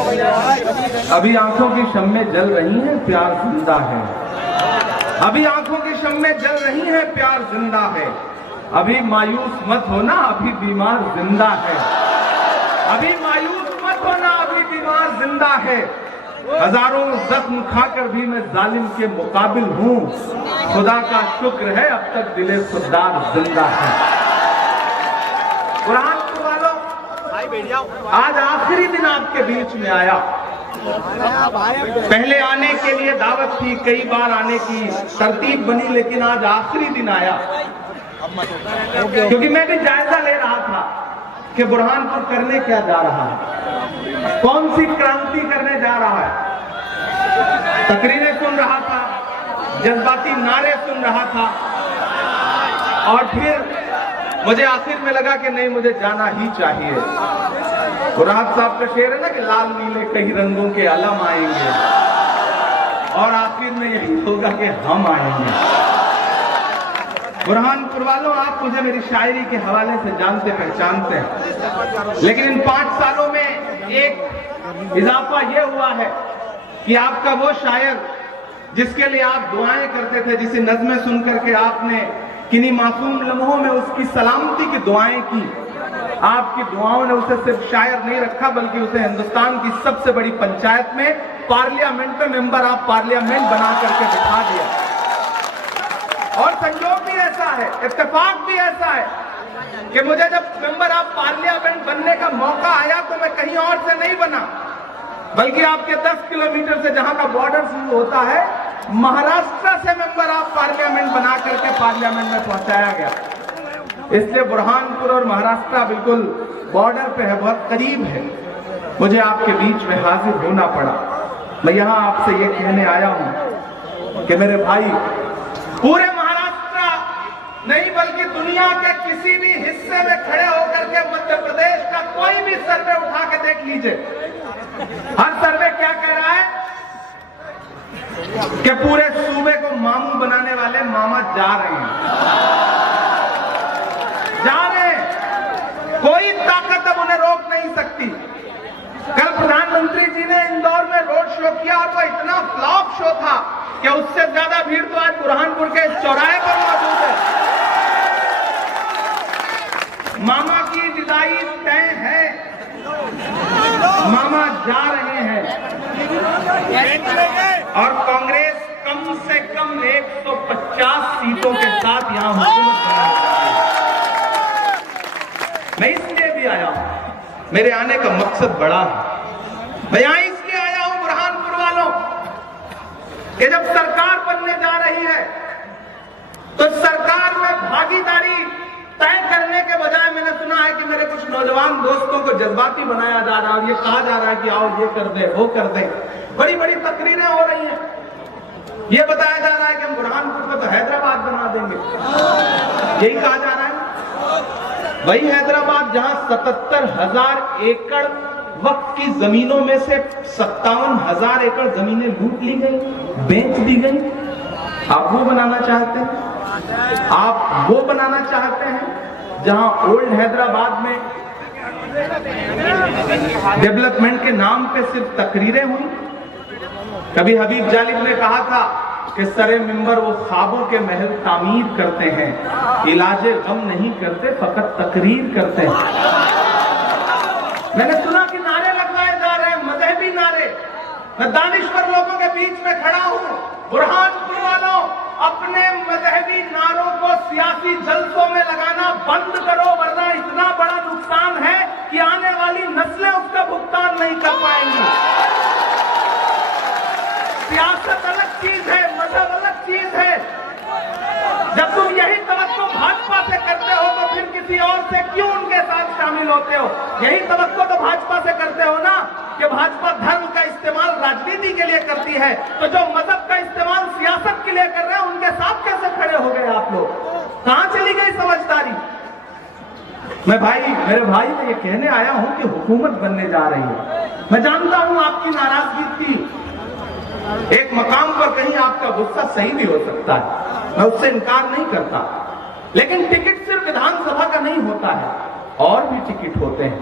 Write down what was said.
अभी आंखों की शम्में जल रही हैं, प्यार जिंदा है। अभी आंखों की शम्में जल रही हैं, प्यार जिंदा है। अभी मायूस मत होना, अभी बीमार जिंदा है। अभी मायूस मत होना, अभी बीमार जिंदा है। हजारों जख्म खाकर भी मैं जालिम के मुकाबिल हूँ। खुदा का शुक्र है अब तक दिले खुददार जिंदा है। बुरहानपुर वालों, आज आखिरी दिन आपके बीच में आया। पहले आने के लिए दावत थी, कई बार आने की तरतीब बनी, लेकिन आज आखिरी दिन आया। क्योंकि मैं भी जायजा ले रहा था कि बुरहानपुर करने क्या जा रहा है, कौन सी क्रांति करने जा रहा है। तकरीरें सुन रहा था, जज्बाती नारे सुन रहा था, और फिर मुझे आखिर में लगा कि नहीं, मुझे जाना ही चाहिए। बुरहान साहब का शेर है ना कि लाल नीले कई रंगों के अलम आएंगे, और आखिर में यही होगा कि हम आएंगे। बुरहानपुर वालों, आप मुझे मेरी शायरी के हवाले से जानते पहचानते हैं, लेकिन इन 5 सालों में एक इजाफा यह हुआ है कि आपका वो शायर जिसके लिए आप दुआएं करते थे, जिसे नज़्में सुन करके आपने किन्हीं मासूम लम्हों में उसकी सलामती की दुआएं की, आपकी दुआओं ने उसे सिर्फ शायर नहीं रखा, बल्कि उसे हिंदुस्तान की सबसे बड़ी पंचायत में, पार्लियामेंट में मेंबर ऑफ पार्लियामेंट बना करके बिठा दिया। और संयोग भी ऐसा है, इत्तेफाक भी ऐसा है कि मुझे जब मेंबर ऑफ पार्लियामेंट बनने का मौका आया तो मैं कहीं और से नहीं बना, बल्कि आपके 10 किलोमीटर से जहां का बॉर्डर शुरू होता है, महाराष्ट्र से मेंबर ऑफ पार्लियामेंट बना करके पार्लियामेंट में पहुंचाया गया। इसलिए बुरहानपुर और महाराष्ट्र बिल्कुल बॉर्डर पे है, बहुत करीब है। मुझे आपके बीच में हाजिर होना पड़ा। मैं यहां आपसे ये कहने आया हूं कि मेरे भाई, पूरे महाराष्ट्र नहीं बल्कि दुनिया के किसी भी हिस्से में खड़े होकर के मध्य प्रदेश का कोई भी सर्वे उठा के देख लीजिए। हर सर्वे क्या कह रहा है कि पूरे सूबे को मामू बनाने वाले मामा जा रहे हैं, जा रहे हैं। कोई ताकत अब उन्हें रोक नहीं सकती। कल प्रधानमंत्री जी ने इंदौर में रोड शो किया और वो इतना फ्लॉप शो था कि उससे ज्यादा भीड़ तो आज बुरहानपुर के इस चौराहे पर मौजूद है। मामा की विदाई तय है, मामा जा रहे हैं, और कांग्रेस कम से कम 150 सीटों के साथ यहां हुकूमत बनाएगी। मैं इसलिए भी आया हूं, मेरे आने का मकसद बड़ा है। मैं यहां इसलिए आया हूं बुरहानपुर वालों कि जब सरकार बनने जा रही है तो सरकार में भागीदारी तय करने के बजाय मैंने सुना है कि मेरे कुछ नौजवान दोस्तों को जज्बाती बनाया जा रहा है और ये कहा जा रहा है कि आओ ये कर दे, वो कर दे। बड़ी बड़ी तकरीरें हो रही हैं, ये बताया जा रहा है कि हम बुरहानपुर को तो हैदराबाद बना देंगे, यही कहा जा रहा है। वही हैदराबाद जहां 77,000 एकड़ वक्त की जमीनों में से 57,000 एकड़ जमीनें लूट ली गई, बेच दी गई। आप वो बनाना चाहते हैं? आप वो बनाना चाहते हैं जहां ओल्ड हैदराबाद में डेवलपमेंट के नाम पे सिर्फ तकरीरें हुई? कभी हबीब जालिब ने कहा था कि सरे मिंबर वो ख्वाबों के महल तामीर करते हैं, इलाजे गम नहीं करते, फकत तकरीर करते हैं। मैंने सुना कि नारे लगवाए जा रहे हैं, मजहबी नारे। मैं दानिश्वर लोगों के बीच में खड़ा हूं। बुरहानपुर वालों, अपने मजहबी नारों को सियासी जलसों में लगाना बंद करो, वरना इतना बड़ा नुकसान है कि आने वाली नस्लें उसका भुगतान नहीं कर पाएंगी। सियासत अलग चीज है, मजहब अलग चीज है। जब तुम यही तवक्को भाजपा से करते हो तो फिर किसी और से क्यों उनके साथ शामिल होते हो? यही तवक्को तो भाजपा से करते हो ना कि भाजपा धर्म का इस्तेमाल राजनीति के लिए करती है, तो जो मजहब का इस्तेमाल सियासत के लिए कर रहे हैं उनके साथ कैसे खड़े हो गए आप लोग? कहां चली गई समझदारी? मैं मेरे भाई मैं ये कहने आया हूं कि हुकूमत बनने जा रही है। मैं जानता हूं आपकी नाराजगी थी, एक मकाम पर कहीं आपका गुस्सा सही भी हो सकता है, मैं उससे इनकार नहीं करता, लेकिन टिकट सिर्फ विधानसभा का नहीं होता है, और भी टिकट होते हैं।